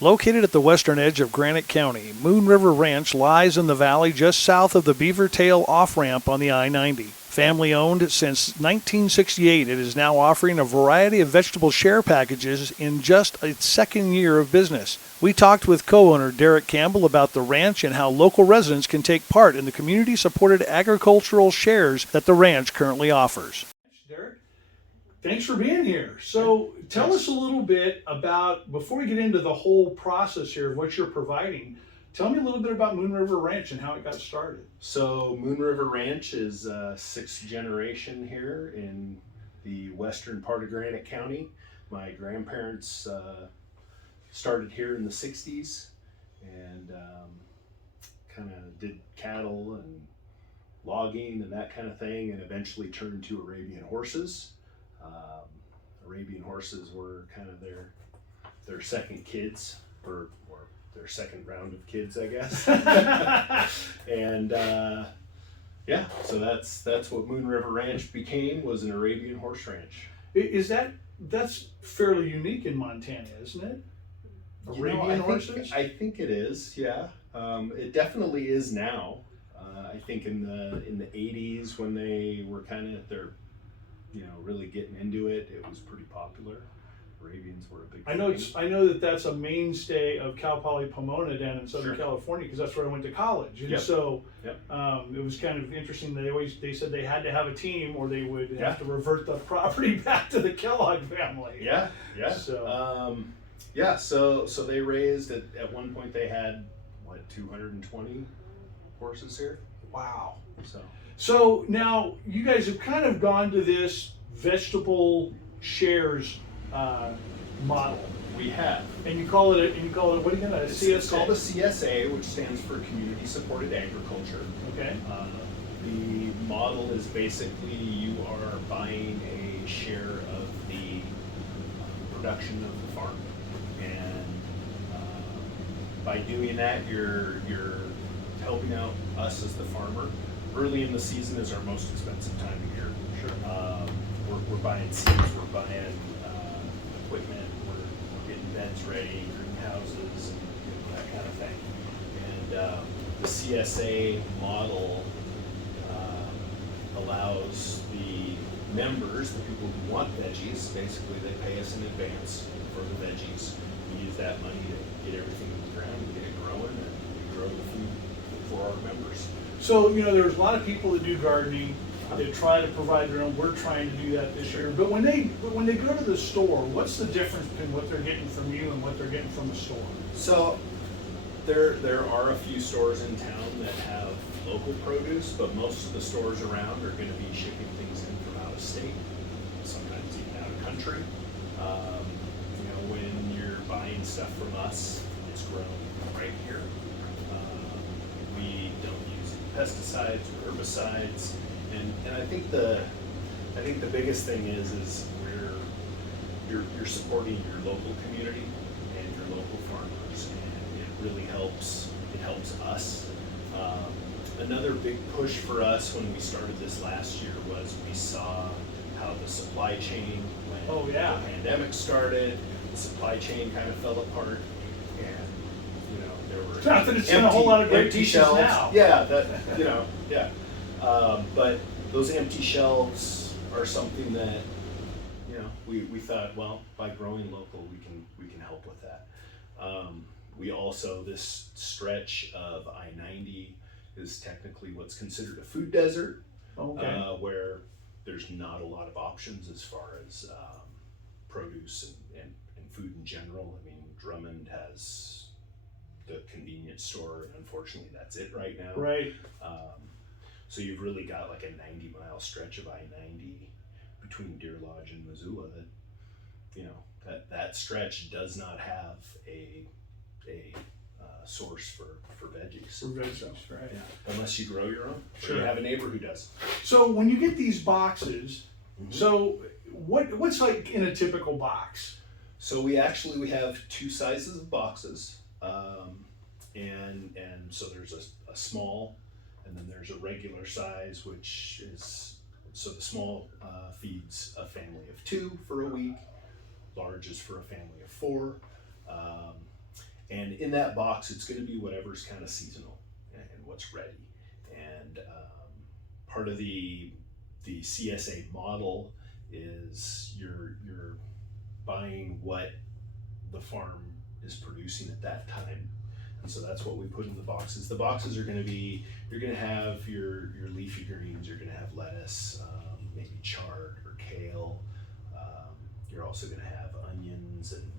Located at the western edge of Granite County, Moon River Ranch lies in the valley just south of the Beaver Tail off-ramp on the I-90. Family owned since 1968, it is now offering a variety of vegetable share packages in just its second year of business. We talked with co-owner Derek Campbell about the ranch and how local residents can take part in the community-supported agricultural shares that the ranch currently offers. Derek, thanks for being here. So tell us a little bit about, before we get into the whole process here of what you're providing, tell me a little bit about Moon River Ranch and how it got started. So Moon River Ranch is sixth generation here in the western part of Granite County. My grandparents started here in the 60s and kind of did cattle and logging and that kind of thing, and eventually turned to Arabian horses. Arabian horses were kind of their second kids, or their second round of kids, I guess. And yeah, so that's what Moon River Ranch became, was an Arabian horse ranch. That's fairly unique in Montana, isn't it? Arabian horses? I think it is, yeah. It definitely is now. I think in the 80s, when they were kind of really getting into it, it was pretty popular. Arabians were a big thing. I know that's a mainstay of Cal Poly Pomona down in Southern California, because that's where I went to college. And so it was kind of interesting. They said they had to have a team, or they would have to revert the property back to the Kellogg family. Yeah. So they raised, at one point they had 220 horses here. Wow. So now you guys have kind of gone to this vegetable shares model. We have. And you call it what are you gonna CSA? It's called a CSA, which stands for Community Supported Agriculture. Okay. The model is basically you are buying a share of the production of the farm, and by doing that, you're helping out us as the farmer. Early in the season is our most expensive time of year. Sure. We're buying seeds, we're buying equipment, we're getting beds ready, greenhouses, and that kind of thing. And the CSA model allows the members, the people who want veggies, basically they pay us in advance for the veggies. We use that money to get everything in the ground and get it growing, and we grow the food for our members. So, there's a lot of people that do gardening. They try to provide their own. We're trying to do that this year. But when they go to the store, what's the difference between what they're getting from you and what they're getting from the store? So there are a few stores in town that have local produce, but most of the stores around are going to be shipping things in from out of state, sometimes even out of country. When you're buying stuff from us, it's grown right here. We don't use pesticides or herbicides. And I think the biggest thing is you're supporting your local community and your local farmers, and it really helps. It helps us. Another big push for us when we started this last year was we saw how the supply chain, when the pandemic started, the supply chain kind of fell apart, and there were not that it's in a whole lot of great pieces shelves now. But those empty shelves are something that we thought, well, by growing local, we can help with that. We also, this stretch of I-90 is technically what's considered a food desert, where there's not a lot of options as far as produce and food in general. I mean, Drummond has the convenience store, and unfortunately that's it right now. Right. So you've really got like a 90-mile stretch of I-90 between Deer Lodge and Missoula that stretch does not have a source for veggies. For veggies, right. Yeah. Unless you grow your own. Sure. Or you have a neighbor who does. So when you get these boxes, so what's like in a typical box? So we have two sizes of boxes. And so there's a small, and then there's a regular size, which is, so the small feeds a family of 2 for a week. Large is for a family of 4. And in that box, it's going to be whatever's kind of seasonal and what's ready. And part of the CSA model is you're buying what the farm is producing at that time. And so that's what we put in the boxes. The boxes are going to be, you're going to have your leafy greens, you're going to have lettuce, maybe chard or kale. You're also going to have onions and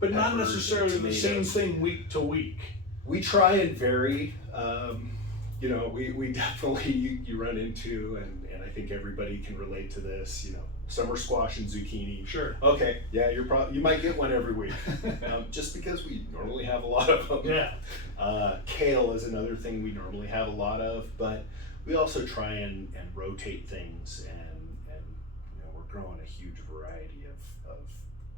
but not necessarily the same thing week to week. We try and vary. You know, we definitely, you run into, and I think everybody can relate to this, you know, summer squash and zucchini. Sure. Okay, yeah, you might get one every week, just because we normally have a lot of them. Yeah. Kale is another thing we normally have a lot of, but we also try and rotate things, and you know, we're growing a huge variety of.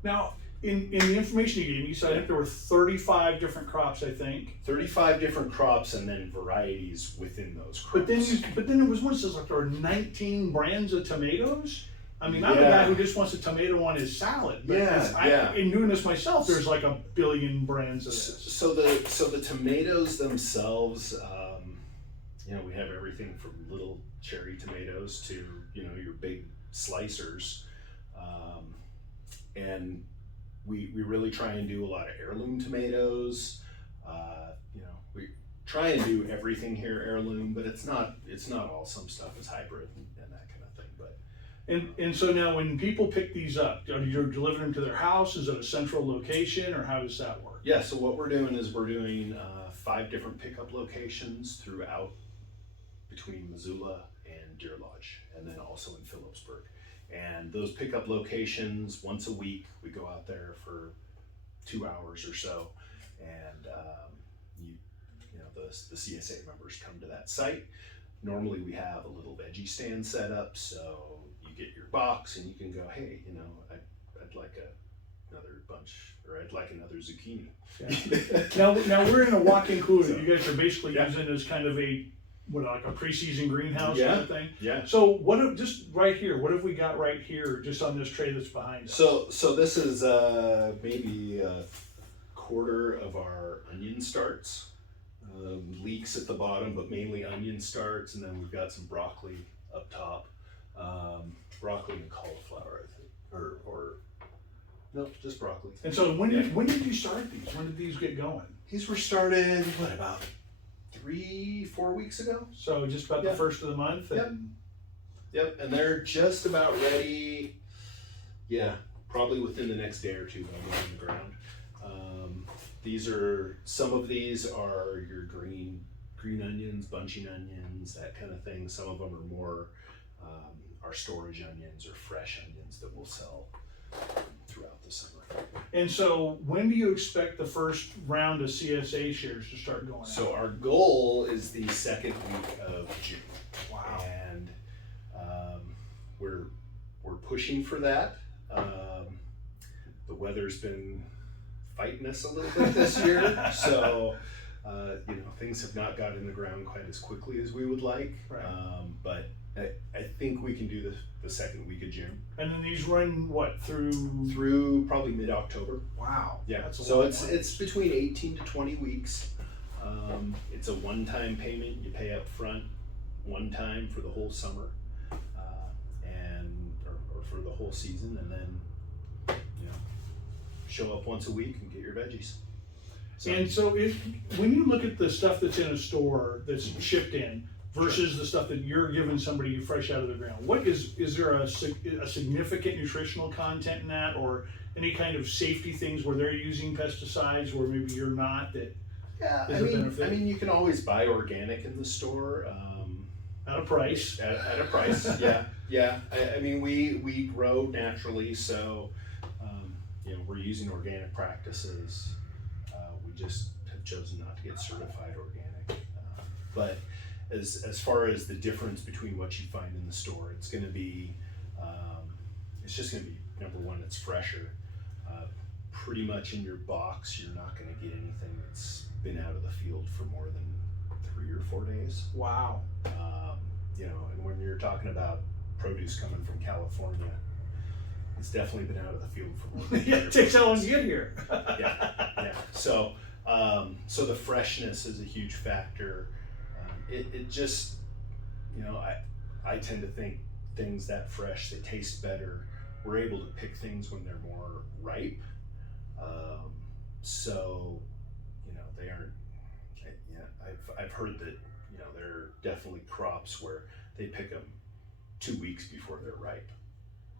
Now, in the information you gave me, you said I think there were 35 different crops, I think. 35 different crops, and then varieties within those crops. But then there was one that says like there were 19 brands of tomatoes. I mean, I'm a guy who just wants a tomato on his salad. But in doing this myself, there's like a billion brands of this. So the tomatoes themselves, you know, we have everything from little cherry tomatoes to, you know, your big slicers, and we really try and do a lot of heirloom tomatoes. You know, we try and do everything here heirloom, but it's not all. Some stuff is hybrid and that kind of thing. But and so now when people pick these up, are you delivering them to their house? Is it a central location, or how does that work? Yeah, so what we're doing is we're doing 5 different pickup locations throughout between Missoula and Deer Lodge, and then also in Phillipsburg. And those pickup locations, once a week, we go out there for 2 hours or so, and you know, the CSA members come to that site. Normally we have a little veggie stand set up, so you get your box and you can go, hey, you know, I'd like another bunch, or I'd like another zucchini. Yeah. now we're in a walk-in cooler that you guys are basically using as kind of like a pre-season greenhouse kind of thing. Yeah. So just right here, what have we got right here, just on this tray that's behind us? So this is maybe a quarter of our onion starts. Leeks at the bottom, but mainly onion starts, and then we've got some broccoli up top. Broccoli and cauliflower, I think, or no, just broccoli. And so when did you start these? When did these get going? These were started about 3-4 weeks ago. So just about the first of the month. Yep, and they're just about ready. Yeah, probably within the next day or two they'll go on the ground. Some of these are your green onions, bunching onions, that kind of thing. Some of them are more our storage onions or fresh onions that we'll sell throughout the summer. And so when do you expect the first round of CSA shares to start going out? So our goal is the second week of June. Wow. And we're pushing for that. The weather's been fighting us a little bit this year, so you know, things have not got in the ground quite as quickly as we would like. Right. But I think we can do the second week of June. And then these run what through probably mid-October. Wow. Yeah. That's a So lot. it's between 18 to 20 weeks. It's a one-time payment. You pay up front one time for the whole summer, or for the whole season, and then you know, show up once a week and get your veggies. And so when you look at the stuff that's in a store that's shipped in versus the stuff that you're giving somebody fresh out of the ground, what is there a significant nutritional content in that, or any kind of safety things where they're using pesticides where maybe you're not? I mean, you can always buy organic in the store. At a price. At a price, yeah. I mean, we grow naturally, so you know, we're using organic practices. We just have chosen not to get certified organic. But as far as the difference between what you find in the store, it's going to be, it's just going to be, number one, it's fresher. Pretty much in your box, you're not going to get anything that's been out of the field for more than 3 or 4 days. Wow. You know, and when you're talking about produce coming from California, it's definitely been out of the field for more than Yeah, it takes how long to get here. yeah. So So the freshness is a huge factor. It just, I tend to think things that fresh, they taste better. We're able to pick things when they're more ripe. So, they aren't, I've heard that, there are definitely crops where they pick them 2 weeks before they're ripe.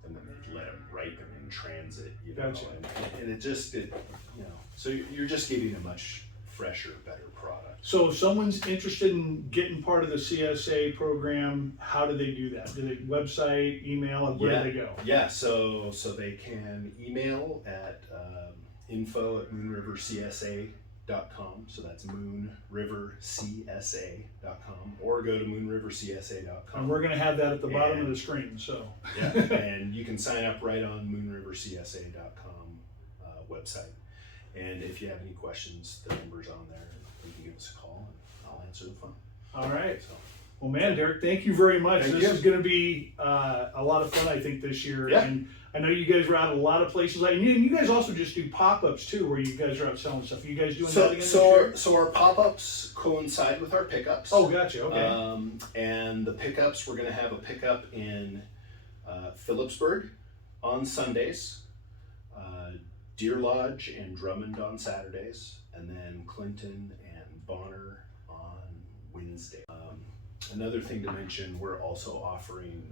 And then they let them ripen in transit, Gotcha. and so you're just getting a much fresher, better product. So if someone's interested in getting part of the CSA program, how do they do that? Do they website, email, and where do they go? Yeah, so they can email at info@moonrivercsa.com. So that's moonrivercsa.com, or go to moonrivercsa.com. And we're going to have that at the bottom of the screen. So yeah, and you can sign up right on moonrivercsa.com website. And if you have any questions, the number's on there. You can give us a call, and I'll answer the phone. All right. So, well, man, Derek, thank you very much. Thank This you. is going to be a lot of fun, I think, this year. Yeah. And I know you guys are out at a lot of places. And you guys also just do pop-ups too, where you guys are out selling stuff. Are you guys doing that again this year? So our pop-ups coincide with our pickups. Oh, gotcha. Okay. And the pickups, we're going to have a pickup in Phillipsburg on Sundays, Deer Lodge and Drummond on Saturdays, and then Clinton and Bonner on Wednesday. Another thing to mention, we're also offering,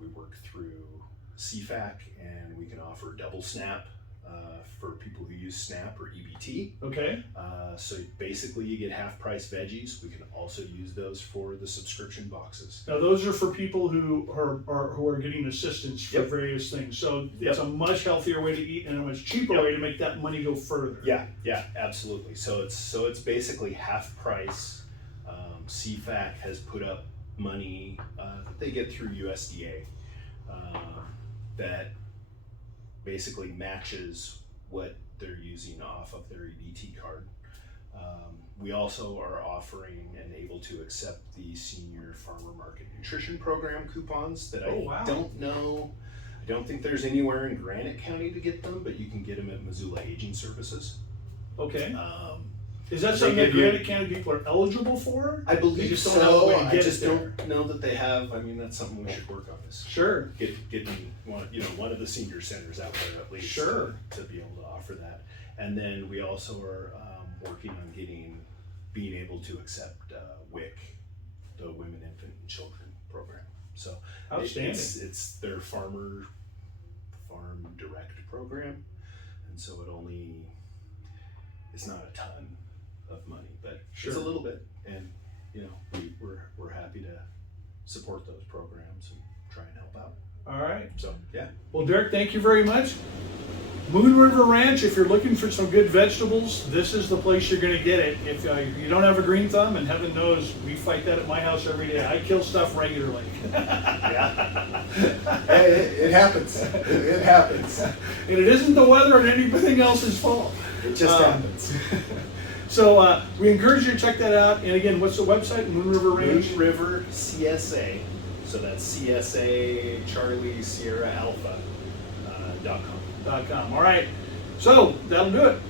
we work through CFAC, and we can offer double SNAP for people who use SNAP or EBT. Okay. So basically you get half price veggies. We can also use those for the subscription boxes. Now those are for people who are getting assistance for Yep. various things. So it's a much healthier way to eat and a much cheaper way to make that money go further. Yeah, absolutely. So it's basically half price. CFAC has put up money that they get through USDA that basically matches what they're using off of their EBT card. We also are offering and able to accept the Senior Farmer Market Nutrition Program coupons that I don't think there's anywhere in Granite County to get them, but you can get them at Missoula Aging Services. Okay. Is that something that Granite County people are eligible for? I believe They just so. don't have a way to I get just it there. don't know that they have. I mean, that's something we should work on. Is Sure. getting one of the senior centers out there at least. Sure. To be able to offer that, and then we also are working on being able to accept WIC, the Women, Infant, and Children program. So Outstanding. it's their farm direct program, and so it's not a ton of money, but Sure. it's a little bit, and we're happy to support those programs and try and help out. All right. So yeah. Well, Derek, thank you very much. Moon River Ranch, if you're looking for some good vegetables, this is the place you're going to get it. If you don't have a green thumb, and heaven knows we fight that at my house every day. I kill stuff regularly. Yeah. It happens. It happens. And it isn't the weather and anything else's fault. It just happens. So we encourage you to check that out. And again, what's the website? Moon River Ranch? Moon River CSA. So that's CSA Charlie Sierra Alpha .com. .com. All right. So that'll do it.